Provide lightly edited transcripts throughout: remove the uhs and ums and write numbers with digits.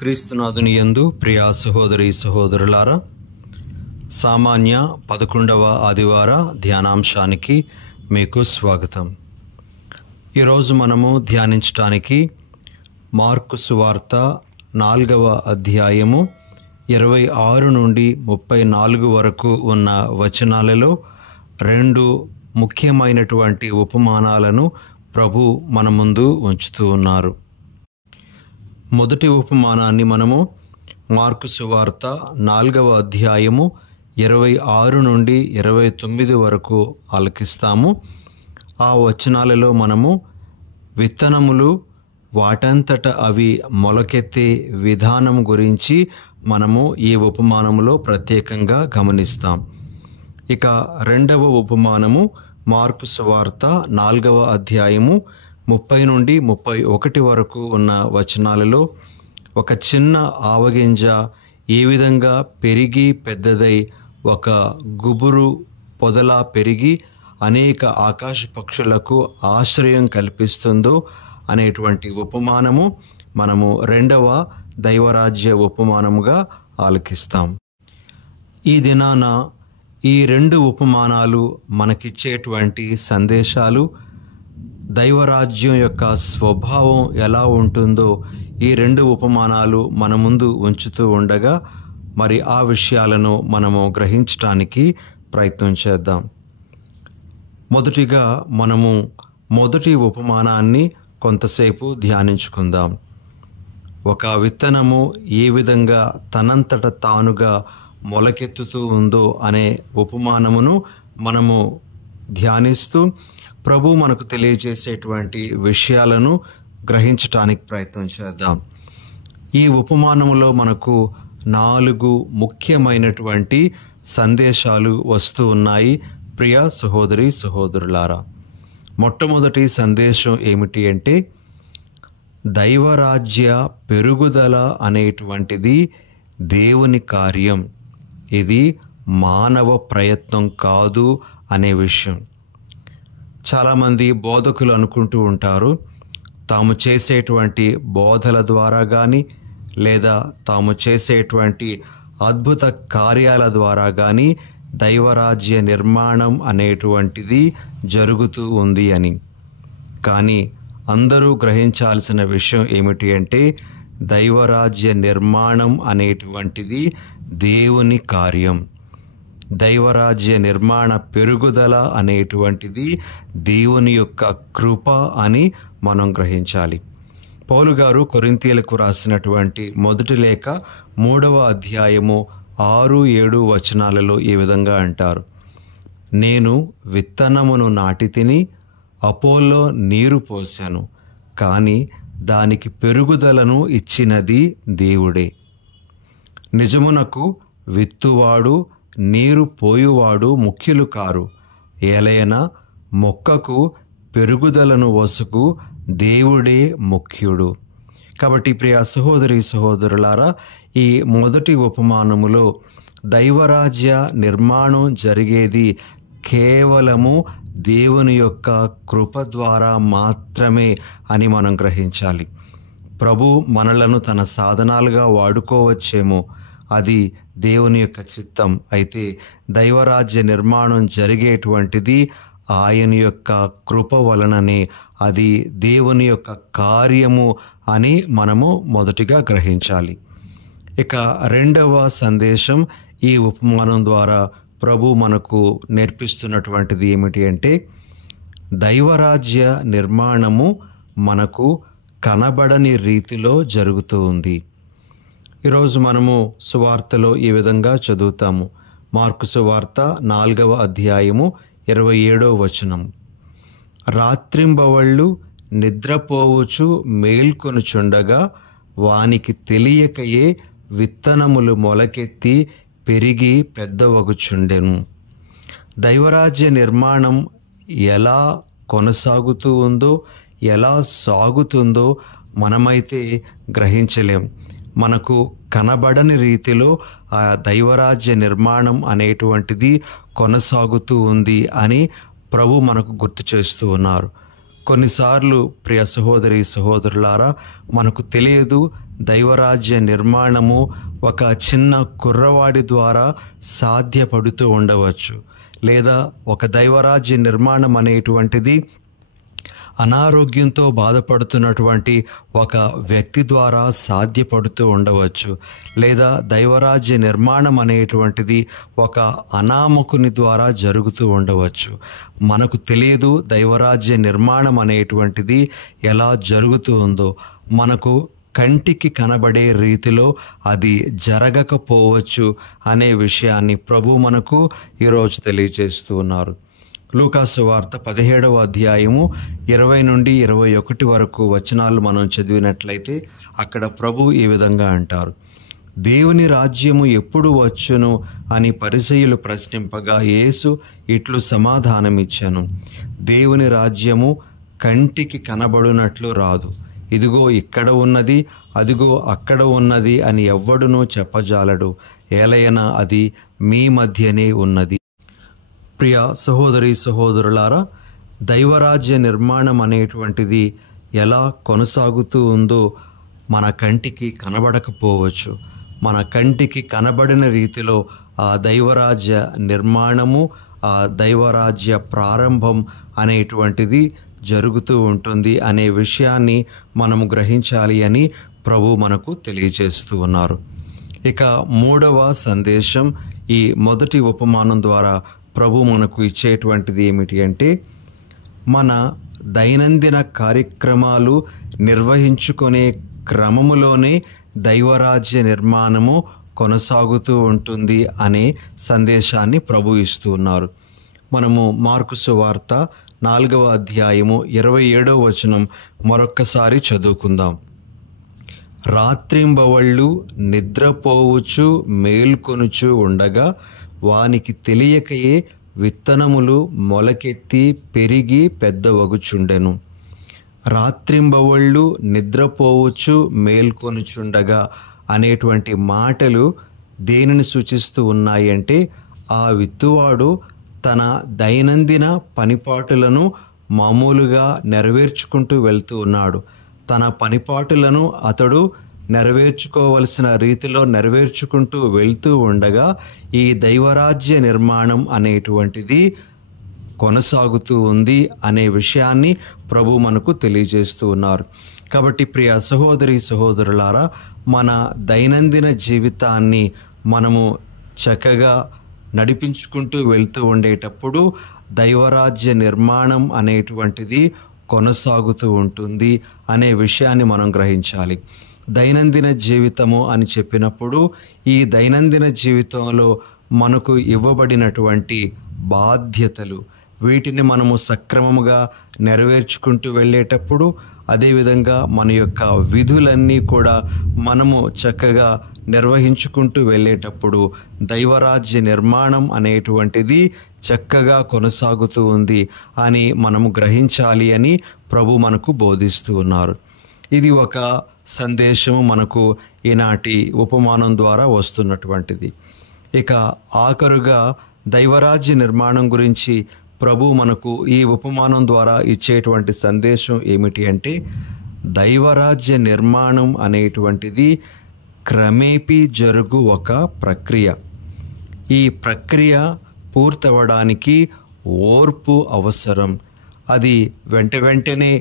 క్రీస్తునాథుని యందు ప్రియా సహోదరి సహోదరులారా, సామాన్య 11వ ఆదివార ధ్యానాంశానికి మీకు స్వాగతం. ఈరోజు మనము ధ్యానించడానికి మార్కు సువార్త 4వ అధ్యాయము 26 నుండి 34 వరకు ఉన్న వచనాలలో 2 ముఖ్యమైనటువంటి ఉపమానాలను ప్రభు మన ముందు ఉంచుతూ ఉన్నారు. మొదటి ఉపమానాన్ని మనము మార్కు సువార్త 4వ అధ్యాయము 26 నుండి 29 వరకు ఆలకిస్తాము. ఆ వచనాలలో మనము విత్తనములు వాటంతట అవి మొలకెత్తే విధానం గురించి మనము ఈ ఉపమానములో ప్రత్యేకంగా గమనిస్తాం. ఇక రెండవ ఉపమానము మార్కు సువార్త 4వ అధ్యాయము 30 నుండి 31 వరకు ఉన్న వచనాలలో ఒక చిన్న ఆవగింజ ఏ విధంగా పెరిగి పెద్దదై ఒక గుబురు పొదలా పెరిగి అనేక ఆకాశ పక్షులకు ఆశ్రయం కల్పిస్తుందో అనేటువంటి ఉపమానము మనము రెండవ దైవరాజ్య ఉపమానముగా ఆలకిస్తాం. ఈ దినాన ఈ 2 ఉపమానాలు మనకిచ్చేటువంటి సందేశాలు, దైవరాజ్యం యొక్క స్వభావం ఎలా ఉంటుందో ఈ 2 ఉపమానాలు మన ముందు ఉంచుతూ ఉండగా మరి ఆ విషయాలను మనము గ్రహించటానికి ప్రయత్నం చేద్దాం. మొదటిగా మనము మొదటి ఉపమానాన్ని కొంతసేపు ధ్యానించుకుందాం. ఒక విత్తనము ఏ విధంగా తనంతట తానుగా మొలకెత్తుతూ ఉందో అనే ఉపమానమును మనము ధ్యానిస్తూ ప్రభు మనకు తెలియజేసేటువంటి విషయాలను గ్రహించటానికి ప్రయత్నం చేద్దాం. ఈ ఉపమానములో మనకు 4 ముఖ్యమైనటువంటి సందేశాలు వస్తూ ఉన్నాయి. ప్రియ సహోదరి సహోదరులారా, మొట్టమొదటి సందేశం ఏమిటి అంటే దైవరాజ్య పెరుగుదల అనేటువంటిది దేవుని కార్యం, ఇది మానవ ప్రయత్నం కాదు అనే విషయం. చాలామంది బోధకులు అనుకుంటూ ఉంటారు, తాము చేసేటువంటి బోధల ద్వారా కానీ లేదా తాము చేసేటువంటి అద్భుత కార్యాల ద్వారా కానీ దైవరాజ్య నిర్మాణం అనేటువంటిది జరుగుతూ ఉంది అని. కానీ అందరూ గ్రహించాల్సిన విషయం ఏమిటి అంటే దైవరాజ్య నిర్మాణం అనేటువంటిది దేవుని కార్యం. దైవరాజ్య నిర్మాణ పెరుగుదల అనేటువంటిది దేవుని యొక్క కృప అని మనం గ్రహించాలి. పౌలు గారు కొరింథీయులకు రాసినటువంటి మొదటి లేఖ 3వ అధ్యాయము 6-7 వచనాలలో ఈ విధంగా అంటారు, నేను విత్తనమును నాటి తిని, అపోల్లో నీరు పోశాను, కానీ దానికి పెరుగుదలను ఇచ్చినది దేవుడే. నిజమునకు విత్తువాడు నీరు పోయువాడు ముఖ్యులు కారు, ఏలైనా మొక్కకు పెరుగుదలను వసుకు దేవుడే ముఖ్యుడు. కాబట్టి ప్రియ సహోదరి సహోదరులారా, ఈ మొదటి ఉపమానములో దైవరాజ్య నిర్మాణం జరిగేది కేవలము దేవుని యొక్క కృప ద్వారా మాత్రమే అని మనం గ్రహించాలి. ప్రభు మనలను తన సాధనాలుగా వాడుకోవచ్చేమో, అది దేవుని యొక్క చిత్తం. అయితే దైవరాజ్య నిర్మాణం జరిగేటువంటిది ఆయన యొక్క కృప వలననే, అది దేవుని యొక్క కార్యము అని మనము మొదటిగా గ్రహించాలి. ఇక రెండవ సందేశం ఈ ఉపమానం ద్వారా ప్రభు మనకు నేర్పిస్తున్నటువంటిది ఏమిటి అంటే దైవరాజ్య నిర్మాణము మనకు కనబడని రీతిలో జరుగుతూ ఉంది. ఈరోజు మనము సువార్తలో ఈ విధంగా చదువుతాము. మార్కు సువార్త 4వ అధ్యాయము 27వ వచనం, రాత్రింబవళ్ళు నిద్రపోవచ్చు మేల్కొనుచుండగా వానికి తెలియకయే విత్తనములు మొలకెత్తి పెరిగి పెద్దవగుచుండెను. దైవరాజ్య నిర్మాణం ఎలా కొనసాగుతూ ఉందో, ఎలా సాగుతుందో మనమైతే గ్రహించలేం. మనకు కనబడని రీతిలో ఆ దైవరాజ్య నిర్మాణం అనేటువంటిది కొనసాగుతూ ఉంది అని ప్రభు మనకు గుర్తు చేస్తూ ఉన్నారు. కొన్నిసార్లు ప్రియ సహోదరి సహోదరులారా, మనకు తెలియదు దైవరాజ్య నిర్మాణము ఒక చిన్న కుర్రవాడి ద్వారా సాధ్యపడుతూ ఉండవచ్చు, లేదా ఒక దైవరాజ్య నిర్మాణం అనేటువంటిది అనారోగ్యంతో బాధపడుతున్నటువంటి ఒక వ్యక్తి ద్వారా సాధ్యపడుతూ ఉండవచ్చు, లేదా దైవరాజ్య నిర్మాణం అనేటువంటిది ఒక అనామకుని ద్వారా జరుగుతూ ఉండవచ్చు. మనకు తెలియదు దైవరాజ్య నిర్మాణం అనేటువంటిది ఎలా జరుగుతూ ఉందో. మనకు కంటికి కనబడే రీతిలో అది జరగకపోవచ్చు అనే విషయాన్ని ప్రభు మనకు ఈరోజు తెలియజేస్తూ ఉన్నారు. లూకాసు వార్త 17వ అధ్యాయము 20 నుండి 21 వరకు వచనాలు మనం చదివినట్లయితే అక్కడ ప్రభు ఈ విధంగా అంటారు. దేవుని రాజ్యము ఎప్పుడు వచ్చును అని పరిసయ్యులు ప్రశ్నింపగా యేసు ఇట్లు సమాధానమిచ్చెను. దేవుని రాజ్యము కంటికి కనబడునట్లు రాదు. ఇదిగో ఇక్కడ ఉన్నది, అదిగో అక్కడ ఉన్నది అని ఎవ్వడునూ చెప్పజాలడు. ఏలయన అది మీ మధ్యనే ఉన్నది. ప్రియ సహోదరి సహోదరులారా, దైవరాజ్య నిర్మాణం అనేటువంటిది ఎలా కొనసాగుతూ ఉందో మన కంటికి కనబడకపోవచ్చు. మన కంటికి కనబడిన రీతిలో ఆ దైవరాజ్య నిర్మాణము, ఆ దైవరాజ్య ప్రారంభం అనేటువంటిది జరుగుతూ ఉంటుంది అనే విషయాన్ని మనము గ్రహించాలి అని ప్రభు మనకు తెలియజేస్తూ ఉన్నారు. ఇక 3వ సందేశం, ఈ మొదటి ఉపమానం ద్వారా ప్రభు మనకు ఇచ్చేటువంటిది ఏమిటి అంటే, మన దైనందిన కార్యక్రమాలు నిర్వహించుకునే క్రమములోనే దైవరాజ్య నిర్మాణము కొనసాగుతూ ఉంటుంది అనే సందేశాన్ని ప్రభు ఇస్తూ ఉన్నారు. మనము మార్కు సువార్త 4వ అధ్యాయము 27వ వచనం మరొక్కసారి చదువుకుందాం. రాత్రింబవళ్ళు నిద్రపోవచ్చు మేల్కొనుచు ఉండగా వానికి తెలియకయే విత్తనములు మొలకెత్తి పెరిగి పెద్దవగుచుండెను. రాత్రింబవళ్ళు నిద్రపోవచ్చు మేల్కొనుచుండగా అనేటువంటి మాటలు దేనిని సూచిస్తూ ఉన్నాయి అంటే, ఆ విత్తువాడు తన దైనందిన పనిపాటులను మామూలుగా నెరవేర్చుకుంటూ వెళ్తూ ఉన్నాడు. తన పనిపాటులను అతడు నెరవేర్చుకోవలసిన రీతిలో నెరవేర్చుకుంటూ వెళ్తూ ఉండగా ఈ దైవరాజ్య నిర్మాణం అనేటువంటిది కొనసాగుతూ ఉంది అనే విషయాన్ని ప్రభు మనకు తెలియజేస్తూ ఉన్నారు. కాబట్టి ప్రియ సహోదరి సహోదరులారా, మన దైనందిన జీవితాన్ని మనము చక్కగా నడిపించుకుంటూ వెళ్తూ ఉండేటప్పుడు దైవరాజ్య నిర్మాణం అనేటువంటిది కొనసాగుతూ ఉంటుంది అనే విషయాన్ని మనం గ్రహించాలి. దైనందిన జీవితము అని చెప్పినప్పుడు ఈ దైనందిన జీవితంలో మనకు ఇవ్వబడినటువంటి బాధ్యతలు, వీటిని మనము సక్రమముగా నెరవేర్చుకుంటూ వెళ్ళేటప్పుడు, అదేవిధంగా మన యొక్క విధులన్నీ కూడా మనము చక్కగా నిర్వహించుకుంటూ వెళ్ళేటప్పుడు దైవరాజ్య నిర్మాణం అనేటువంటిది చక్కగా కొనసాగుతూ ఉంది అని మనము గ్రహించాలి అని ప్రభు మనకు బోధిస్తూ ఉన్నారు. ఇది ఒక సందేశము మనకు ఈనాటి ఉపమానం ద్వారా వస్తున్నటువంటిది. ఇక ఆఖరుగా దైవరాజ్య నిర్మాణం గురించి ప్రభు మనకు ఈ ఉపమానం ద్వారా ఇచ్చేటువంటి సందేశం ఏమిటి అంటే, దైవరాజ్య నిర్మాణం అనేటువంటిది క్రమేపీ జరుగు ఒక ప్రక్రియ. ఈ ప్రక్రియ పూర్తవడానికి ఓర్పు అవసరం. అది వెంటనే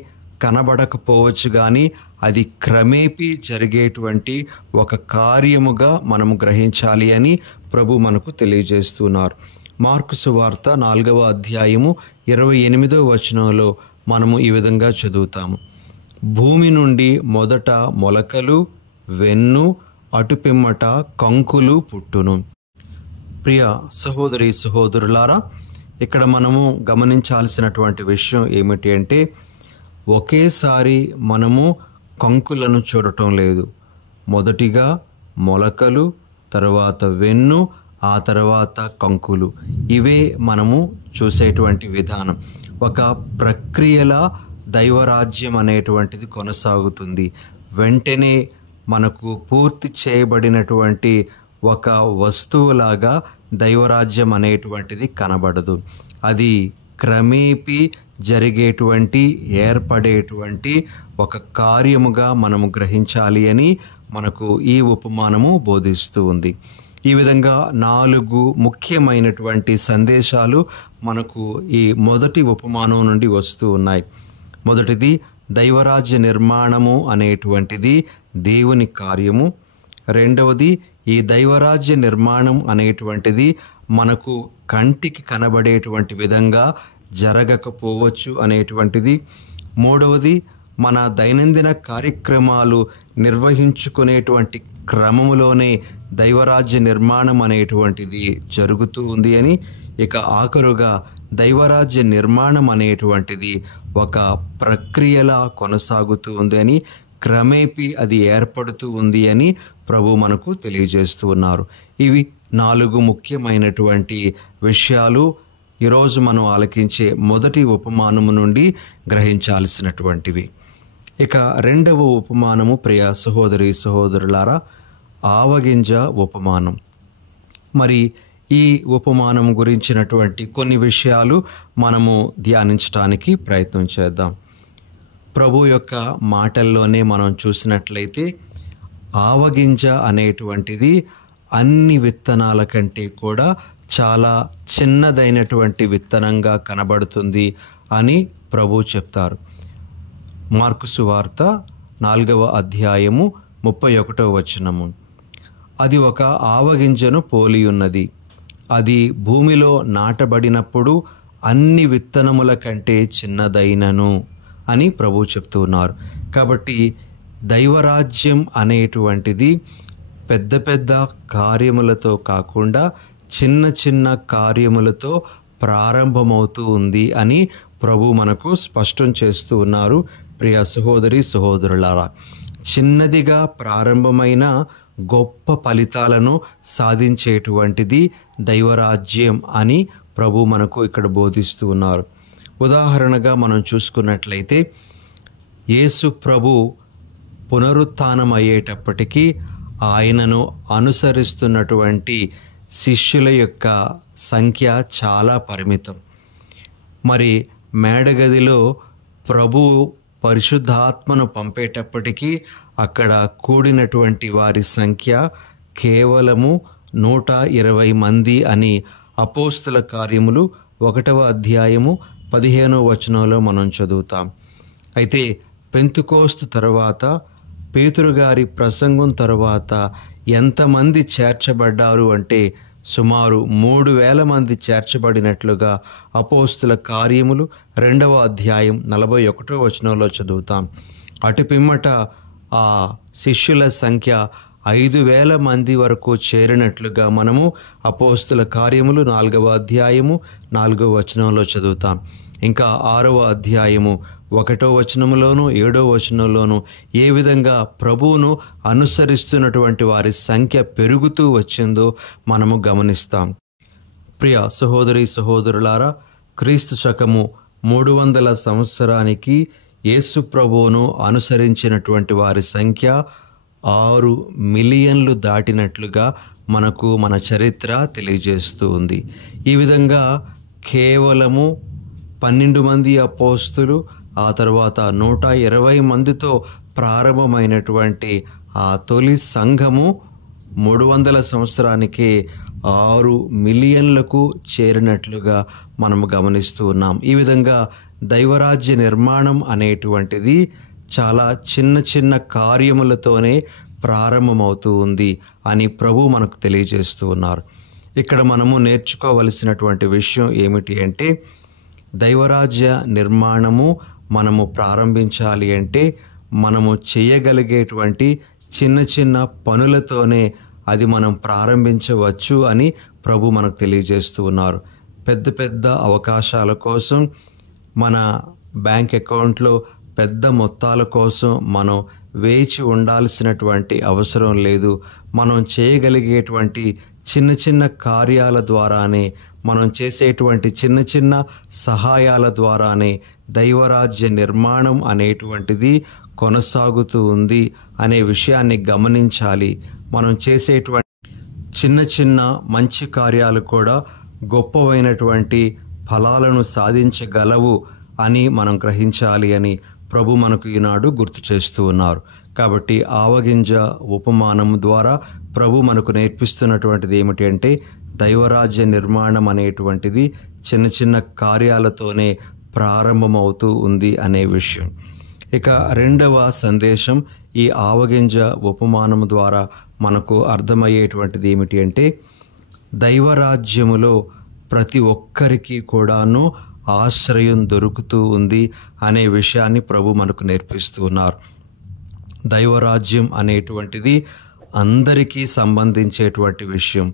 కనబడకపోవచ్చు, కానీ అది క్రమేపీ జరిగేటువంటి ఒక కార్యముగా మనము గ్రహించాలి అని ప్రభు మనకు తెలియజేస్తున్నారు. మార్కు సువార్త 4వ అధ్యాయము 28వ వచనంలో మనము ఈ విధంగా చదువుతాము. భూమి నుండి మొదట మొలకలు, వెన్ను, అటుపిమ్మట కంకులు పుట్టును. ప్రియ సహోదరి సహోదరులారా, ఇక్కడ మనము గమనించాల్సినటువంటి విషయం ఏమిటి అంటే, ఒకేసారి మనము కంకులను చూడటం లేదు. మొదటిగా మొలకలు, తర్వాత వెన్ను, ఆ తర్వాత కంకులు. ఇవే మనము చూసేటువంటి విధానం. ఒక ప్రక్రియల దైవరాజ్యం అనేటువంటిది కొనసాగుతుంది. వెంటనే మనకు పూర్తి చేయబడినటువంటి ఒక వస్తువులాగా దైవరాజ్యం అనేటువంటిది కనబడదు. అది క్రమేపీ జరిగేటువంటి, ఏర్పడేటువంటి ఒక కార్యముగా మనము గ్రహించాలి అని మనకు ఈ ఉపమానము బోధిస్తూ ఉంది. ఈ విధంగా 4 ముఖ్యమైనటువంటి సందేశాలు మనకు ఈ మొదటి ఉపమానం నుండి వస్తూ ఉన్నాయి. మొదటిది, దైవరాజ్య నిర్మాణము అనేటువంటిది దేవుని కార్యము. రెండవది, ఈ దైవరాజ్య నిర్మాణం అనేటువంటిది మనకు కంటికి కనబడేటువంటి విధంగా జరగకపోవచ్చు అనేటువంటిది. మూడవది, మన దైనందిన కార్యక్రమాలు నిర్వహించుకునేటువంటి క్రమములోనే దైవరాజ్య నిర్మాణం అనేటువంటిది జరుగుతూ ఉంది అని. ఇక ఆఖరుగా దైవరాజ్య నిర్మాణం అనేటువంటిది ఒక ప్రక్రియలా కొనసాగుతూ ఉంది అని, క్రమేపీ అది ఏర్పడుతూ ఉంది అని ప్రభు మనకు తెలియజేస్తూ ఉన్నారు. ఇవి 4 ముఖ్యమైనటువంటి విషయాలు ఈరోజు మనం ఆలకించే మొదటి ఉపమానము నుండి గ్రహించాల్సినటువంటివి. ఇక రెండవ ఉపమానము, ప్రియ సహోదరి సహోదరులారా, ఆవగింజ ఉపమానం. మరి ఈ ఉపమానం గురించినటువంటి కొన్ని విషయాలు మనము ధ్యానించడానికి ప్రయత్నం చేద్దాం. ప్రభు యొక్క మాటల్లోనే మనం చూసినట్లయితే ఆవగింజ అనేటువంటిది అన్ని విత్తనాల కంటే కూడా చాలా చిన్నదైనటువంటి విత్తనంగా కనబడుతుంది అని ప్రభు చెప్తారు. మార్కు సువార్త 4వ అధ్యాయము 31వ వచనము. అది ఒక ఆవగింజను పోలి ఉన్నది. అది భూమిలో నాటబడినప్పుడు అన్ని విత్తనముల కంటే చిన్నదైనను అని ప్రభు చెప్తూ ఉన్నారు. కాబట్టి దైవరాజ్యం అనేటువంటిది పెద్ద పెద్ద కార్యములతో కాకుండా చిన్న చిన్న కార్యములతో ప్రారంభమవుతూ ఉంది అని ప్రభు మనకు స్పష్టం చేస్తూ ఉన్నారు. ప్రియ సహోదరి సహోదరులారా, చిన్నదిగా ప్రారంభమైన గొప్ప ఫలితాలను సాధించేటువంటిది దైవరాజ్యం అని ప్రభు మనకు ఇక్కడ బోధిస్తూ ఉన్నారు. ఉదాహరణగా మనం చూసుకున్నట్లయితే యేసు ప్రభు పునరుత్థానం అయ్యేటప్పటికీ ఆయనను అనుసరిస్తున్నటువంటి శిష్యుల యొక్క సంఖ్య చాలా పరిమితం. మరి మేడగదిలో ప్రభు పరిశుద్ధాత్మను పంపేటప్పటికీ అక్కడ కూడినటువంటి వారి సంఖ్య కేవలము 120 మంది అని అపోస్తుల కార్యములు 1వ అధ్యాయము 15వ వచనంలో మనం చదువుతాం. అయితే పెంతుకోస్తు తర్వాత, పేతురు గారి ప్రసంగం తర్వాత ఎంతమంది చేర్చబడ్డారు అంటే సుమారు 3000 మంది చేర్చబడినట్లుగా అపోస్తుల కార్యములు 2వ అధ్యాయం 41వ వచనంలో చదువుతాం. అటు పిమ్మట ఆ శిష్యుల సంఖ్య 5000 మంది వరకు చేరినట్లుగా మనము అపోస్తుల కార్యములు 4వ అధ్యాయము 4వ వచనంలో చదువుతాం. ఇంకా 6వ అధ్యాయము 1వ వచనంలోను 7వ వచనంలోను ఏ విధంగా ప్రభువును అనుసరిస్తున్నటువంటి వారి సంఖ్య పెరుగుతూ వచ్చిందో మనము గమనిస్తాం. ప్రియ సహోదరి సహోదరులారా, క్రీస్తు శకము 300 సంవత్సరానికి యేసు ప్రభువును అనుసరించినటువంటి వారి సంఖ్య 6 మిలియన్లు దాటినట్లుగా మనకు మన చరిత్ర తెలియజేస్తూ ఉంది. ఈ విధంగా కేవలము 12 మంది అపోస్తులు, ఆ తర్వాత 120 మందితో ప్రారంభమైనటువంటి ఆ తొలి సంఘము 300 సంవత్సరానికి 6 మిలియన్లకు చేరినట్లుగా మనము గమనిస్తూ ఉన్నాం. ఈ విధంగా దైవరాజ్య నిర్మాణం అనేటువంటిది చాలా చిన్న చిన్న కార్యములతోనే ప్రారంభమవుతూ ఉంది అని ప్రభు మనకు తెలియజేస్తూ ఉన్నారు. ఇక్కడ మనము నేర్చుకోవలసినటువంటి విషయం ఏమిటి అంటే, దైవరాజ్య నిర్మాణము మనము ప్రారంభించాలి అంటే మనము చేయగలిగేటువంటి చిన్న చిన్న పనులతోనే అది మనం ప్రారంభించవచ్చు అని ప్రభు మనకు తెలియజేస్తూ ఉన్నారు. పెద్ద పెద్ద అవకాశాల కోసం, మన బ్యాంక్ అకౌంట్లో పెద్ద మొత్తాల కోసం మనం వేచి ఉండాల్సినటువంటి అవసరం లేదు. మనం చేయగలిగేటువంటి చిన్న చిన్న కార్యాల ద్వారానే, మనం చేసేటువంటి చిన్న చిన్న సహాయాల ద్వారానే దైవరాజ్య నిర్మాణం అనేటువంటిది కొనసాగుతూ ఉంది అనే విషయాన్ని గమనించాలి. మనం చేసేటువంటి చిన్న చిన్న మంచి కార్యాలు కూడా గొప్పవైనటువంటి ఫలాలను సాధించగలవు అని మనం గ్రహించాలి అని ప్రభు మనకు ఈనాడు గుర్తు చేస్తూ ఉన్నారు. కాబట్టి ఆవగింజ ఉపమానం ద్వారా ప్రభు మనకు నేర్పిస్తున్నటువంటిది ఏమిటి అంటే దైవరాజ్య నిర్మాణం అనేటువంటిది చిన్న చిన్న కార్యాలతోనే ప్రారంభమవుతూ ఉంది అనే విషయం. ఇక రెండవ సందేశం ఈ ఆవగింజ ఉపమానం ద్వారా మనకు అర్థమయ్యేటువంటిది ఏమిటి అంటే దైవరాజ్యములో ప్రతి ఒక్కరికి కూడాను ఆశ్రయం దొరుకుతూ ఉంది అనే విషయాన్ని ప్రభు మనకు నేర్పిస్తూ ఉన్నారు. దైవరాజ్యం అనేటువంటిది అందరికీ సంబంధించేటువంటి విషయం.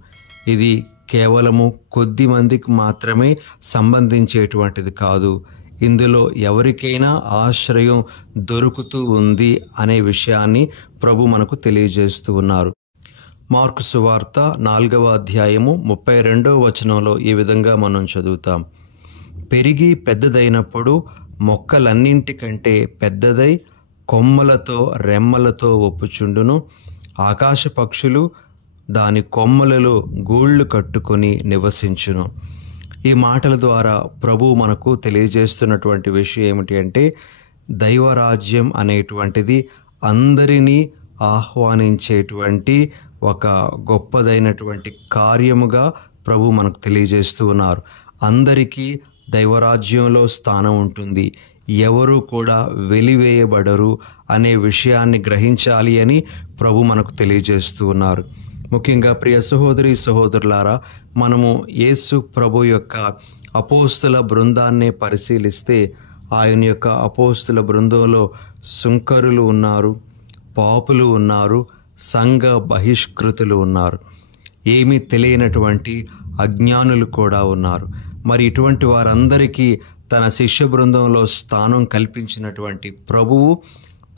ఇది కేవలము కొద్ది మందికి మాత్రమే సంబంధించేటువంటిది కాదు. ఇందులో ఎవరికైనా ఆశ్రయం దొరుకుతూ ఉంది అనే విషయాన్ని ప్రభు మనకు తెలియజేస్తూ ఉన్నారు. మార్కు సువార్త 4వ అధ్యాయము 32వ వచనంలో ఈ విధంగా మనం చదువుతాం. పెరిగి పెద్దదైనప్పుడు మొక్కలన్నింటికంటే పెద్దదై కొమ్మలతో రెమ్మలతో ఒప్పుచుండును. ఆకాశ పక్షులు దాని కొమ్మలలో గూళ్ళు కట్టుకొని నివసించును. ఈ మాటల ద్వారా ప్రభు మనకు తెలియజేస్తున్నటువంటి విషయం ఏమిటి అంటే దైవరాజ్యం అనేటువంటిది అందరినీ ఆహ్వానించేటువంటి ఒక గొప్పదైనటువంటి కార్యముగా ప్రభు మనకు తెలియజేస్తూ ఉన్నారు. అందరికీ దైవరాజ్యంలో స్థానం ఉంటుంది. ఎవరు కూడా వెలివేయబడరు అనే విషయాన్ని గ్రహించాలి అని ప్రభు మనకు తెలియజేస్తూ ఉన్నారు. ముఖ్యంగా ప్రియ సహోదరి సహోదరులారా, మనము యేసు ప్రభు యొక్క అపోస్తుల బృందాన్నే పరిశీలిస్తే ఆయన యొక్క అపోస్తుల బృందంలో సుంకరులు ఉన్నారు, పాపులు ఉన్నారు, సంఘ బహిష్కృతులు ఉన్నారు, ఏమీ తెలియనటువంటి అజ్ఞానులు కూడా ఉన్నారు. మరి ఇటువంటి వారందరికీ తన శిష్య బృందంలో స్థానం కల్పించినటువంటి ప్రభువు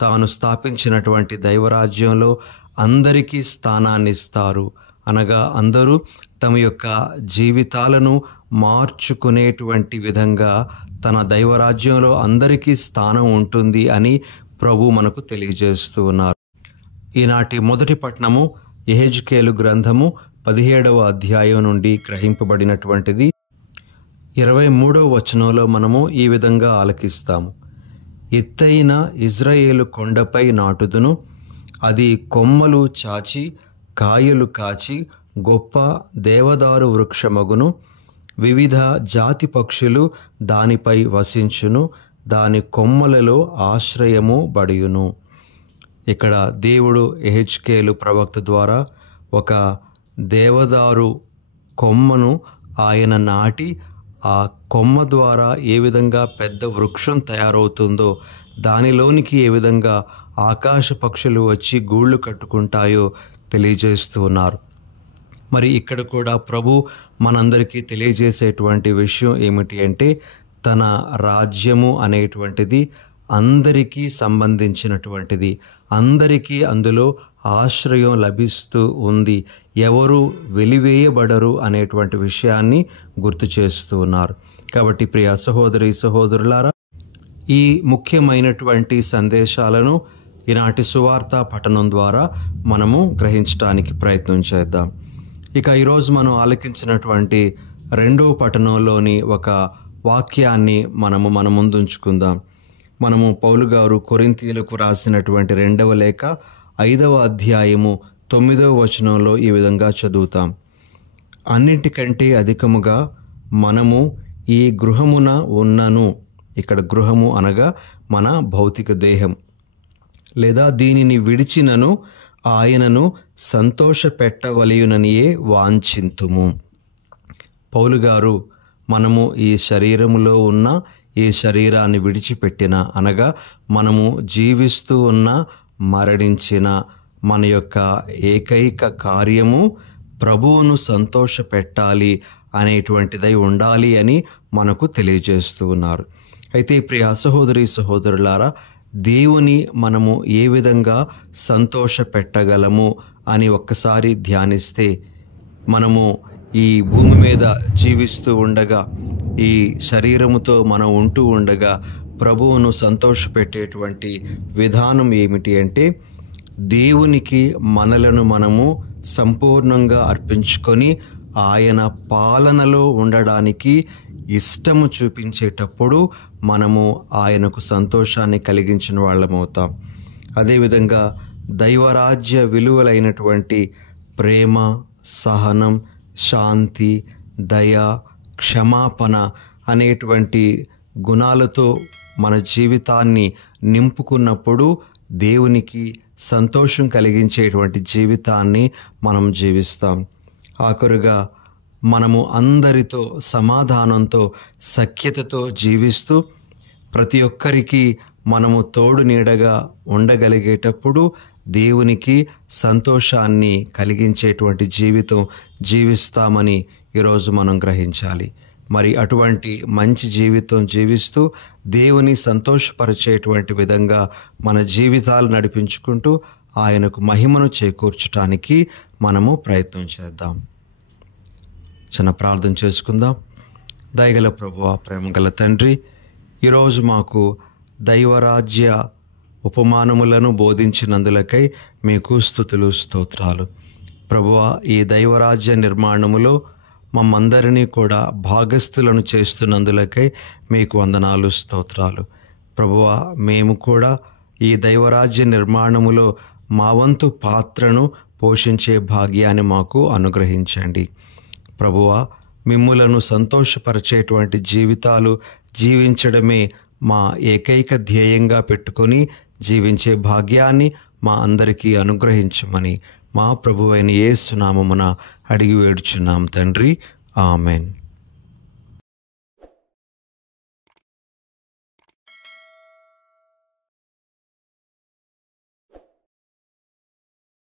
తాను స్థాపించినటువంటి దైవరాజ్యంలో అందరికీ స్థానాన్ని ఇస్తారు. అనగా అందరూ తమ యొక్క జీవితాలను మార్చుకునేటువంటి విధంగా తన దైవరాజ్యంలో అందరికీ స్థానం ఉంటుంది అని ప్రభు మనకు తెలియజేస్తూ ఉన్నారు. ఈనాటి మొదటి పట్టణము యెహెజ్కేలు గ్రంథము 17వ అధ్యాయం నుండి గ్రహింపబడినటువంటిది. 23వ వచనంలో మనము ఈ విధంగా ఆలకిస్తాము. ఎత్తైన ఇజ్రాయేలు కొండపై నాటుదును, అది కొమ్మలు చాచి కాయలు కాచి గొప్ప దేవదారు వృక్షమగును. వివిధ జాతి పక్షులు దానిపై వసించును, దాని కొమ్మలలో ఆశ్రయము బడియును. ఇక్కడ దేవుడు యెహెజ్కేలు ప్రవక్త ద్వారా ఒక దేవదారు కొమ్మను ఆయన నాటి ఆ కొమ్మ ద్వారా ఏ విధంగా పెద్ద వృక్షం తయారవుతుందో, దానిలోనికి ఏ విధంగా ఆకాశ పక్షులు వచ్చి గూళ్ళు కట్టుకుంటాయో తెలియజేస్తూ ఉన్నారు. మరి ఇక్కడ కూడా ప్రభు మనందరికీ తెలియజేసేటువంటి విషయం ఏమిటి అంటే తన రాజ్యము అనేటువంటిది అందరికీ సంబంధించినటువంటిది, అందరికీ అందులో ఆశ్రయం లభిస్తూ ఉంది, ఎవరు వెలివేయబడరు అనేటువంటి విషయాన్ని గుర్తు చేస్తూ ఉన్నారు. కాబట్టి ప్రియ సహోదరి సహోదరులారా, ఈ ముఖ్యమైనటువంటి సందేశాలను ఈనాటి సువార్త పఠనం ద్వారా మనము గ్రహించడానికి ప్రయత్నం చేద్దాం. ఇక ఈరోజు మనం ఆలకించినటువంటి రెండవ పఠనంలోని ఒక వాక్యాన్ని మన ముందుంచుకుందాం. మనము పౌలు గారు కొరింథీయులకు రాసినటువంటి 2వ లేఖ 5వ అధ్యాయము 9వ వచనంలో ఈ విధంగా చదువుతాం. అన్నిటికంటే అధికముగా మనము ఈ గృహమున ఉన్నను. ఇక్కడ గృహము అనగా మన భౌతిక దేహం, లేదా దీనిని విడిచినను ఆయనను సంతోష పెట్టవలయుననియే వాంఛింతుము. పౌలు గారు మనము ఈ శరీరములో ఉన్న ఈ శరీరాన్ని విడిచిపెట్టిన, అనగా మనము జీవిస్తూ ఉన్న మరణించిన మన యొక్క ఏకైక కార్యము ప్రభువును సంతోష పెట్టాలి అనేటువంటిదై ఉండాలి అని మనకు తెలియజేస్తూ ఉన్నారు. అయితే ప్రియ సహోదరి సహోదరులారా, దేవుని మనము ఏ విధంగా సంతోష పెట్టగలము అని ఒక్కసారి ధ్యానిస్తే, మనము ఈ భూమి మీద జీవిస్తూ ఉండగా, ఈ శరీరముతో మనం ఉంటూ ఉండగా ప్రభువును సంతోషపెట్టేటువంటి విధానం ఏమిటి అంటే దేవునికి మనలను మనము సంపూర్ణంగా అర్పించుకొని ఆయన పాలనలో ఉండడానికి ఇష్టము చూపించేటప్పుడు మనము ఆయనకు సంతోషాన్ని కలిగించిన వాళ్ళమవుతాం. అదేవిధంగా దైవరాజ్య విలువలైనటువంటి ప్రేమ, సహనం, శాంతి, దయ, క్షమాపణ అనేటువంటి గుణాలతో మన జీవితాన్ని నింపుకున్నప్పుడు దేవునికి సంతోషం కలిగించేటువంటి జీవితాన్ని మనం జీవిస్తాం. ఆఖరుగా మనము అందరితో సమాధానంతో, సఖ్యతతో జీవిస్తూ ప్రతి ఒక్కరికి మనము తోడు నీడగా ఉండగలిగేటప్పుడు దేవునికి సంతోషాన్ని కలిగించేటువంటి జీవితం జీవిస్తామని ఈరోజు మనం గ్రహించాలి. మరి అటువంటి మంచి జీవితం జీవిస్తూ దేవుని సంతోషపరిచేటువంటి విధంగా మన జీవితాలు నడిపించుకుంటూ ఆయనకు మహిమను చేకూర్చడానికి మనము ప్రయత్నం చేద్దాం. చిన్న ప్రార్థన చేసుకుందాం. దయగల ప్రభువా, ప్రేమగల తండ్రి, ఈరోజు మాకు దైవరాజ్య ఉపమానములను బోధించినందులకై మీకు స్తుతులు, స్తోత్రాలు. ప్రభువా, ఈ దైవరాజ్య నిర్మాణములో మమ్మందరినీ కూడా భాగస్థులను చేస్తున్నందులకై మీకు వందనాలు, స్తోత్రాలు. ప్రభువా, మేము కూడా ఈ దైవరాజ్య నిర్మాణములో మా వంతు పాత్రను పోషించే భాగ్యాన్ని మాకు అనుగ్రహించండి. ప్రభువా, మిమ్ములను సంతోషపరిచేటువంటి జీవితాలు జీవించడమే మా ఏకైక ధ్యేయంగా పెట్టుకొని జీవించే భాగ్యాన్ని మా అందరికీ అనుగ్రహించమని మా ప్రభువైన యేసు నామమున అడిగి వేడుచున్నాం తండ్రి. ఆమెన్.